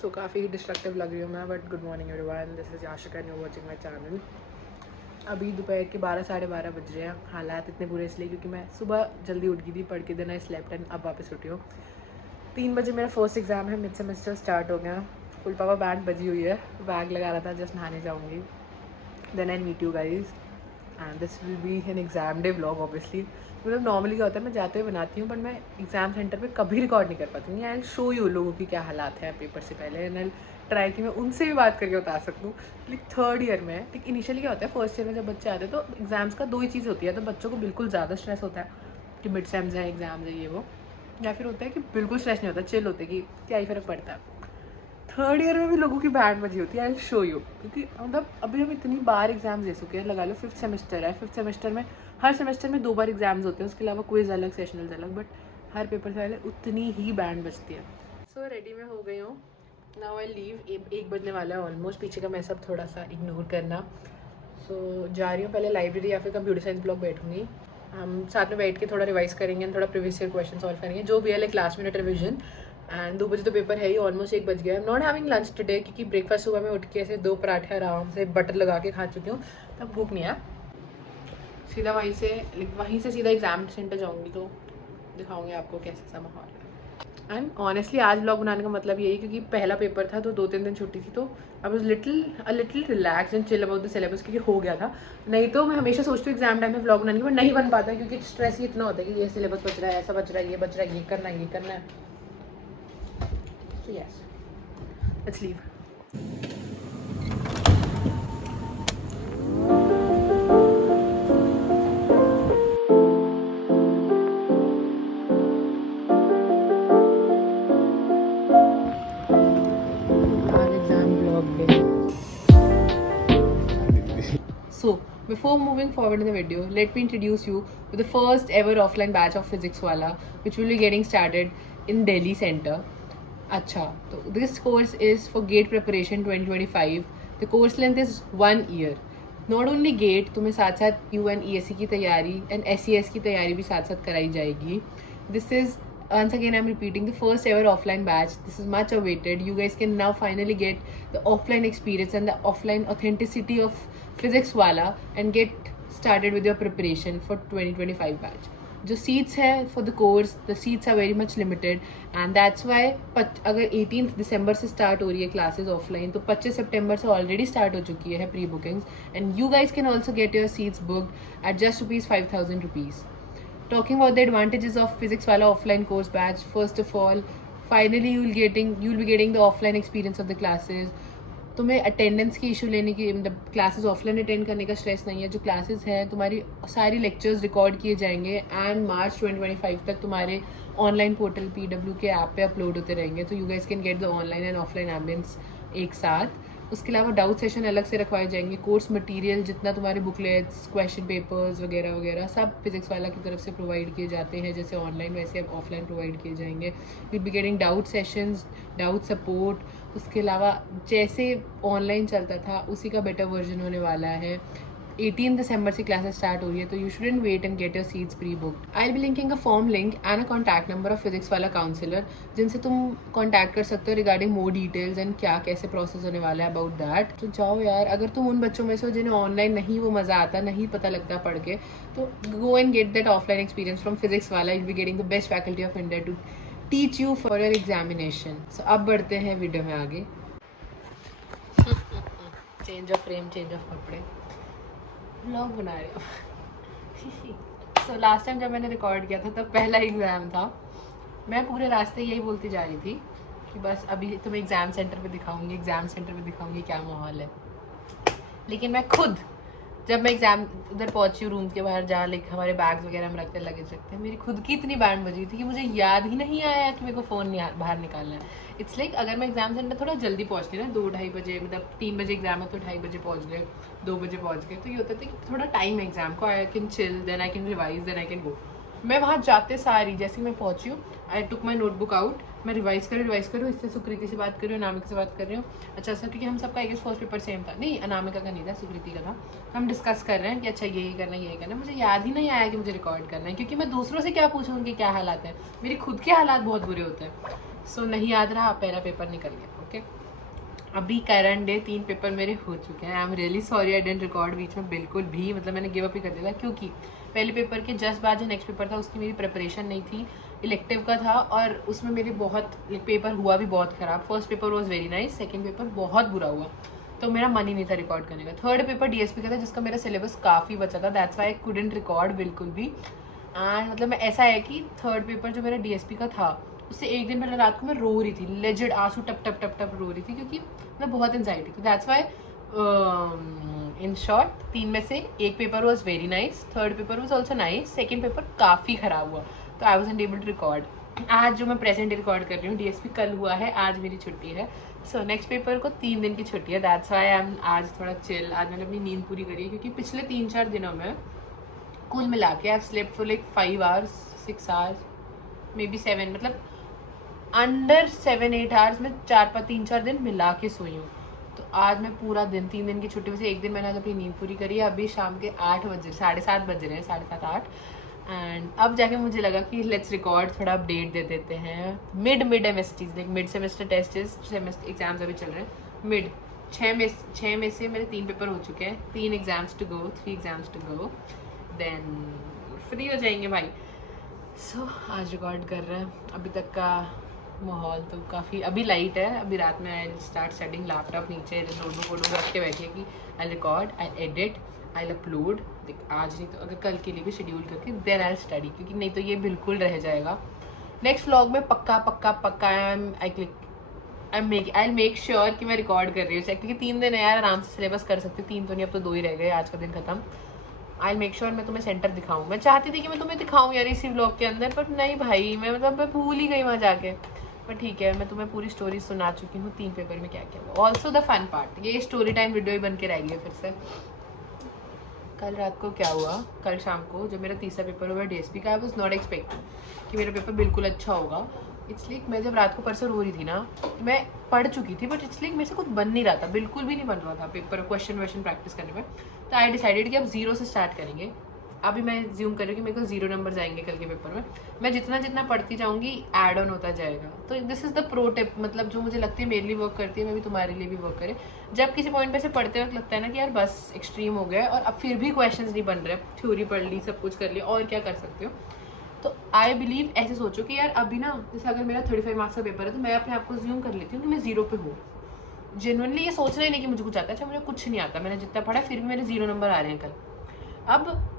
सो काफ़ी डिस्ट्रक्टिव लग रही हूँ मैं, but good morning everyone, this is Yashika and you watching my channel. अभी दोपहर के 12 साढ़े 12 बज रहे हैं। हालात इतने बुरे इसलिए क्योंकि मैं सुबह जल्दी उठ गई थी, पढ़ के देना आई स्लेप्ट एंड अब वापस उठी हूँ। 3 बजे मेरा फर्स्ट एग्ज़ाम है, मिड सेमेस्टर स्टार्ट हो गया। फुल पापा बैंड बजी हुई है, बैग लगा रहा था, जस्ट नहाने जाऊँगी। Then I meet you guys and this will be an exam day vlog obviously. मतलब नॉर्मली क्या होता है, मैं जाते हुए बनाती हूँ, बट मैं एग्ज़ाम सेंटर पे कभी रिकॉर्ड नहीं कर पाती हूँ। आई शो यू लोगों की क्या हालात है पेपर से पहले, एंड आई ट्राई कि मैं उनसे भी बात करके बता सकूँ। लाइक थर्ड ईयर में, लाइक इनिशियली क्या होता है, फर्स्ट ईयर में जब बच्चे आते हैं तो एग्ज़ाम्स का 2 ही चीज़ होती है। तो बच्चों को बिल्कुल ज़्यादा स्ट्रेस होता है कि मिड सेम्स है, एग्ज़ाम्स है, ये वो, या फिर होता है कि बिल्कुल स्ट्रेस नहीं होता, चिल होते कि क्या ही फ़र्क पड़ता है। थर्ड ईयर में भी लोगों की बैंड बजी होती है, आई शो यू। क्योंकि मतलब अभी हम इतनी बार एग्जाम्स दे चुके हैं, लगा लो 5th सेमेस्टर है, 5th सेमेस्टर में हर सेमेस्टर में 2 बार एग्जाम्स होते हैं, उसके अलावा क्विज अलग, सेशनल्स अलग, बट हर पेपर से पहले उतनी ही बैंड बजती है। सो रेडी मैं हो गई हूँ, नाउ आई लीव। 1 बजने वाला है ऑलमोस्ट, पीछे का मैं सब थोड़ा सा इग्नोर करना। सो जा रही हूँ, पहले लाइब्रेरी या फिर कंप्यूटर साइंस ब्लॉक बैठूंगी। हम साथ में बैठ के थोड़ा रिवाइज करेंगे, थोड़ा प्रीवियस ईयर क्वेश्चन सॉल्व करेंगे, जो भी है, like last minute revision. And 2 बजे तो पेपर है ही, ऑलमोस्ट 1 बज गया। I am not having lunch today क्योंकि ब्रेकफास्ट सुबह में उठ के ऐसे 2 पराठे आराम से बटर लगा के खा चुकी हूँ, तब भूख नहीं है। सीधा वहीं से सीधा एग्जाम सेंटर जाऊँगी तो दिखाऊँगी आपको कैसा सा माहौल है। एंड ऑनेस्टली आज ब्लॉग बनाने का मतलब यही, क्योंकि पहला पेपर था तो 2-3 दिन छुट्टी थी, तो I was little relax and chill about the syllabus, क्योंकि हो गया था। नहीं तो मैं हमेशा सोचती हूँ एग्जाम टाइम में ब्लॉग बनाने की, बट नहीं बन पाता क्योंकि स्ट्रेस ही इतना होता है कि ये सिलेबस बच रहा है, ऐसा बच रहा है, ये बच रहा है, ये करना है। So yes, let's leave. So, before moving forward in the video, let me introduce you to the first ever offline batch of Physics Wala, which will be getting started in Delhi Center. अच्छा, तो this course is for GATE preparation 2025. The course length is 1 year. Not only GATE, तुम्हें साथ साथ UNESC की तैयारी and SES की तैयारी भी साथ साथ कराई जाएगी. This is, once again I'm repeating, the first ever offline batch. This is much awaited. You guys can now finally get the offline experience and the offline authenticity of Physics Wala and get started with your preparation for 2025 batch. जो seats है for the course, the seats are very much limited and that's why अगर 18 दिसंबर से start हो रही है classes offline, तो 25 सितंबर से already start हो चुकी है pre bookings, and you guys can also get your seats booked at just ₹5,000. Talking about the advantages of Physics Wala offline course batch, first of all, finally you will be getting the offline experience of the classes. तुम्हें attendance की issue लेने की, मतलब classes offline attend करने का stress नहीं है। जो क्लासेस हैं तुम्हारी सारी लेक्चर्स रिकॉर्ड किए जाएंगे एंड मार्च 2025 तक तुम्हारे ऑनलाइन पोर्टल PW के ऐप पे अपलोड होते रहेंगे, तो you guys can get the online and offline ambience एक साथ। उसके अलावा डाउट सेशन अलग से रखवाए जाएंगे। कोर्स मटेरियल जितना तुम्हारे बुकलेट्स, क्वेश्चन पेपर्स वगैरह वगैरह सब फिजिक्स वाला की तरफ से प्रोवाइड किए जाते हैं, जैसे ऑनलाइन वैसे अब ऑफलाइन प्रोवाइड किए जाएंगे। Will be getting doubt sessions, doubt support. उसके अलावा जैसे ऑनलाइन चलता था उसी का बेटर वर्जन होने वाला है। 18 दिसंबर से क्लासेस स्टार्ट हो रही है, तो you shouldn't wait and get your seats pre booked. I will be linking a form link and a contact number of physics वाला काउंसलर, जिनसे तुम कॉन्टैक्ट कर सकते हो रिगार्डिंग मोर डिटेल्स एंड क्या कैसे प्रोसेस होने वाला है अबाउट दैट। तो जाओ यार, अगर तुम उन बच्चों में से हो जिन्हें ऑनलाइन नहीं वो मज़ा आता, नहीं पता लगता पढ़ के, तो go and get that offline experience from Physics Wallah. You will be getting the best faculty of India to teach you for your examination. So अब बढ़ते हैं वीडियो में आगे। Change of frame, change of कपड़े, व्लॉग बना रहे हो। So last time जब मैंने रिकॉर्ड किया था तब पहला एग्ज़ाम था। मैं पूरे रास्ते यही बोलती जा रही थी कि बस अभी तुम्हें एग्ज़ाम सेंटर पे दिखाऊंगी क्या माहौल है। लेकिन मैं खुद जब मैं एग्जाम उधर पहुंची हूँ, रूम के बाहर जहाँ लाइक हमारे बैग्स वगैरह हम रखते हैं, लगेज रखते हैं, मेरी खुद की इतनी बैंड बजी थी कि मुझे याद ही नहीं आया कि मेरे को फ़ोन बाहर निकालना है। इट्स लाइक अगर मैं एग्जाम सेंटर थोड़ा जल्दी पहुँचती ना, 2-2:30 बजे, मतलब 3 बजे एग्जाम है तो 2:30 बजे पहुँच गए, 2 बजे पहुँच गए, तो ये होता था कि थोड़ा टाइम है एग्जाम को, I can chill, then I can revise, then I can go. मैं वहाँ जाते सारी जैसे मैं पहुँची हूँ, I took my notebook out, मैं रिवाइज करूँ, इससे सुकृति से बात कर रही हूँ, अनामिका से बात कर रही हूँ। अच्छा सर, क्योंकि हम सबका I guess first paper same था, नहीं अनामिका का नहीं था, सुकृति का था। हम डिस्कस कर रहे हैं कि अच्छा यही करना, मुझे याद ही नहीं आया कि मुझे रिकॉर्ड करना है, क्योंकि मैं दूसरों से क्या पूछूँ उनके क्या हालात हैं, मेरे खुद के हालात बहुत बुरे होते हैं। सो नहीं याद रहा, पहला पेपर निकल गया। ओके। अभी करंट डे 3 पेपर मेरे हो चुके हैं। I am really sorry I didn't record बीच में बिल्कुल भी, मतलब मैंने गिव अप ही कर दिया था, क्योंकि पहले पेपर के जस्ट बाद जो नेक्स्ट पेपर था उसकी मेरी प्रिपरेशन नहीं थी, इलेक्टिव का था, और उसमें मेरे बहुत पेपर हुआ भी बहुत ख़राब। First paper was very nice, second paper बहुत बुरा हुआ, तो मेरा मन ही नहीं था रिकॉर्ड करने का। थर्ड पेपर डीएसपी का था जिसका मेरा सिलेबस काफ़ी बचा था, that's why I couldn't record बिल्कुल भी। एंड मतलब मैं ऐसा है कि थर्ड पेपर जो मेरा डीएसपी का था उससे एक दिन पहले रात को मैं रो रही थी, लेजिड आंसू टप टप टप टप रो रही थी, क्योंकि मैं बहुत एंजाइटी थी। दैट्स वाई इन शॉर्ट 3 में से एक paper was very nice, third paper was also nice, second paper काफ़ी ख़राब हुआ, तो I was able to record. आज जो मैं प्रेजेंट रिकॉर्ड कर रही हूँ, डीएसपी कल हुआ है, आज मेरी छुट्टी है। सो नेक्स्ट पेपर को 3 दिन की छुट्टी है, दैट्स वाई आई एम आज थोड़ा चिल। आज मैंने अपनी नींद पूरी करी है, क्योंकि पिछले 3-4 दिनों में कुल मिला के I slept for like 5 hours 6 hours may be 7, मतलब अंडर 7-8 hours में 3-4 दिन मिला के सोई हूँ। तो आज मैं पूरा दिन, 3 दिन की छुट्टी में से एक दिन मैंने आज अपनी नींद पूरी करी है। अभी शाम के 8 बजे, 7:30 बज रहे हैं, 7:30 8, एंड अब जाके मुझे लगा कि लेट्स रिकॉर्ड, थोड़ा अपडेट दे देते हैं। Mid MSTs like mid semester test semester exams अभी चल रहे हैं। मिड 6 में से मेरे 3 पेपर हो चुके हैं, 3 exams to go, 3 exams to go, then free हो जाएंगे भाई। सो आज रिकॉर्ड कर रहे हैं। अभी तक का माहौल तो काफ़ी अभी लाइट है। अभी रात में आई स्टार्ट सेटिंग लैपटॉप नीचे, नोटबुक वोटबुक रख के बैठी है कि I record, I edit, I upload. आज नहीं तो अगर कल के लिए भी शेड्यूल करके देन आई स्टडी, क्योंकि नहीं तो ये बिल्कुल रह जाएगा। नेक्स्ट व्लॉग में पक्का आई मेक श्योर कि मैं रिकॉर्ड कर रही हूँ, क्योंकि 3 दिन है यार, आराम से सिलेबस कर सकती हूँ। 3 तो नहीं, अब तो 2 ही रह गए, आज का दिन खत्म। आई मेक श्योर मैं तुम्हें सेंटर दिखाऊँ। मैं चाहती थी कि मैं तुम्हें दिखाऊँ यार इसी व्लॉग के अंदर, पर नहीं भाई, मैं भूल ही गई वहाँ जाके। पर ठीक है, मैं तुम्हें पूरी स्टोरी सुना चुकी हूँ 3 पेपर में क्या क्या हुआ। ऑल्सो द फन पार्ट, ये स्टोरी टाइम वीडियो ही बन के रह गई फिर से। कल रात को क्या हुआ, कल शाम को जब मेरा तीसरा पेपर हुआ डीएसपी का, आई वॉज नॉट एक्सपेक्टिंग कि मेरा पेपर बिल्कुल अच्छा होगा। इसलिए मैं जब रात को परसों रो रही थी ना, मैं पढ़ चुकी थी, बट इसलिए मेरे से कुछ बन नहीं रहा था, बिल्कुल भी नहीं बन रहा था पेपर क्वेश्चन प्रैक्टिस करने में। तो आई डिसाइडेड कि अब 0 से स्टार्ट करेंगे। अभी मैं ज्यूम कर रही हूँ कि मेरे को 0 नंबर आएंगे कल के पेपर में। मैं जितना पढ़ती जाऊँगी ऐड ऑन होता जाएगा। तो this is the pro tip, मतलब जो मुझे लगती है मेरे लिए वर्क करती है, मैं भी तुम्हारे लिए भी वर्क करे। जब किसी पॉइंट पे से पढ़ते वक्त लगता है ना कि यार बस एक्सट्रीम हो गया और अब फिर भी क्वेश्चंस नहीं बन रहे, थ्योरी पढ़ ली, सब कुछ कर लिया, और क्या कर सकते हो। तो आई बिलीव ऐसे सोचो कि यार अभी ना, जैसे अगर मेरा 35 मार्क्स का पेपर है, तो मैं अपने आप को ज्यूम कर लेती हूँ कि मैं 0 पे हूँ। जेन्युइनली ये सोचना ही नहीं कि मुझे कुछ आता है। अच्छा, मुझे कुछ नहीं आता, मैंने जितना पढ़ा फिर भी मेरे 0 नंबर आ रहे हैं कल।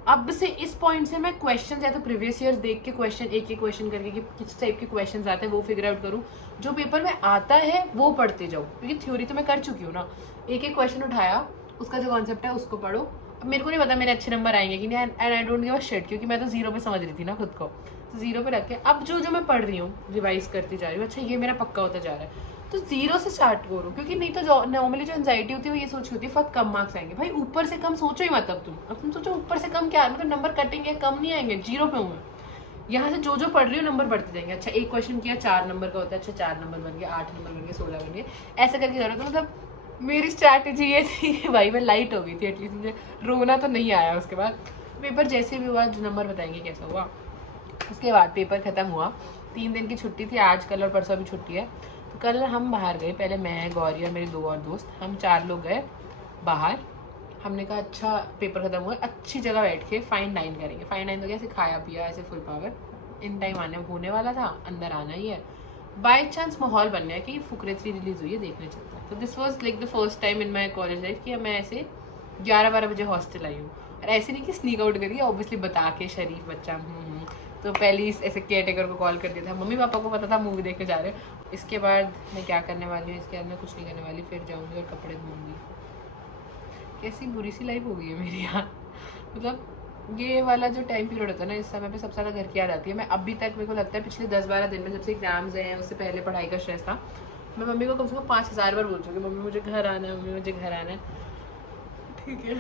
अब से इस पॉइंट से मैं क्वेश्चन या तो प्रीवियस ईयर्स देख के क्वेश्चन एक क्वेश्चन करके कि किस टाइप के क्वेश्चन आते हैं वो फिगर आउट करूँ, जो पेपर में आता है वो पढ़ते जाऊँ, क्योंकि थ्योरी तो मैं कर चुकी हूँ ना। एक क्वेश्चन उठाया, उसका जो कॉन्सेप्ट है उसको पढ़ो। अब मेरे को नहीं पता मेरे अच्छे नंबर आएंगे कि नहीं, and I don't give a shit, क्योंकि मैं तो 0 पे समझ रही थी ना खुद को। तो 0 पे रख के अब जो मैं पढ़ रही हूँ, रिवाइज करती जा रही हूँ, अच्छा ये मेरा पक्का होता जा रहा है, तो 0 से स्टार्ट करो। क्योंकि नहीं तो नॉर्मली जो एंजाइटी होती है वो ये सोच होती है फक कम मार्क्स आएंगे। भाई ऊपर से कम सोचो ही मत। अब तुम सोचो ऊपर से कम क्या, मतलब नंबर कटेंगे, कम नहीं आएंगे, 0 पे हूँ मैं। यहाँ से जो पढ़ रही हूँ नंबर बढ़ते जाएंगे। अच्छा एक क्वेश्चन किया 4 नंबर का होता है, अच्छा 4 नंबर बन गए, 8 नंबर बन गए, 16 बन गए, ऐसा करके करो। तो मतलब मेरी स्ट्रैटेजी ये थी कि भाई मैं लाइट हो गई थी, एटलीस्ट मुझे रोना तो नहीं आया। उसके बाद पेपर जैसे भी हुआ, जो नंबर बताएंगे कैसा हुआ। उसके बाद पेपर ख़त्म हुआ, 3 दिन की छुट्टी थी, आज कल और परसों भी छुट्टी है। तो कल हम बाहर गए, पहले मैं, गौरी और मेरे 2 और दोस्त, हम 4 लोग गए बाहर। हमने कहा अच्छा पेपर ख़त्म हुआ, अच्छी जगह बैठ के फाइन डाइन करेंगे। फाइन डाइन तो क्या, ऐसे खाया पिया, ऐसे फुल पावर। इन टाइम होने वाला था, अंदर आना ही है। बाई चांस माहौल बन गया कि फुकरे 3 रिलीज़ हुई है, देखने चलता है। तो this was like the first time in my college life कि मैं ऐसे 11-12 बजे हॉस्टल आई हूँ। और ऐसे नहीं कि स्नीक आउट करिए, ऑब्वियसली बता के, शरीफ बच्चा। तो पहले ही ऐसे केयर टेकर को कॉल कर दिया था, मम्मी पापा को पता था मूवी देखने जा रहे हैं। इसके बाद मैं क्या करने वाली हूँ, इसके बाद मैं कुछ नहीं करने वाली, फिर जाऊँगी और कपड़े धोऊँगी। कैसी बुरी सी लाइफ हो गई है मेरी यहाँ। मतलब ये वाला जो टाइम पीरियड होता है ना, इस समय पे सबसे ज़्यादा घर की याद आती है। मैं अभी तक, मेरे को लगता है पिछले 10-12 दिन में, जब से एग्जाम्स हैं, उससे पहले पढ़ाई का स्ट्रेस था, मैं मम्मी को कम से कम 5000 बार बोल चुकी, मम्मी मुझे घर आना है, मम्मी मुझे घर आना है। ठीक है,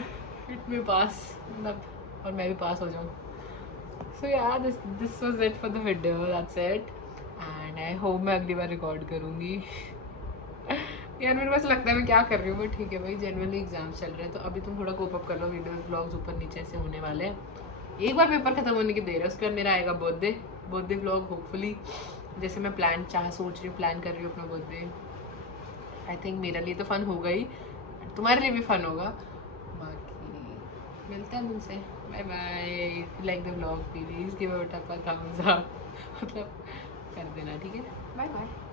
इट मे पास, मतलब, और मैं भी पास हो जाऊँ। सो यार this was it for the video, that's it. And I hope मैं अगली बार रिकॉर्ड करूँगी। यार मेरे पास लगता है मैं क्या कर रही हूँ, बट ठीक है भाई, जनरली एग्जाम्स चल रहे हैं, तो अभी तुम थोड़ा कोप अप कर लो। वीडियोस ब्लॉग्स ऊपर नीचे से होने वाले हैं। एक बार पेपर खत्म होने की देर है, उसके बाद मेरा आएगा बर्थडे ब्लॉग होपफुली, जैसे मैं सोच रही हूँ, प्लान कर रही हूँ अपना बर्थडे। आई थिंक मेरे लिए तो फन होगा ही, तुम्हारे लिए भी फन होगा। बाकी मिलते हैं तुमसे, bye bye. Like the vlog please give it a thumbs up, मतलब कर देना, ठीक है, बाय बाय।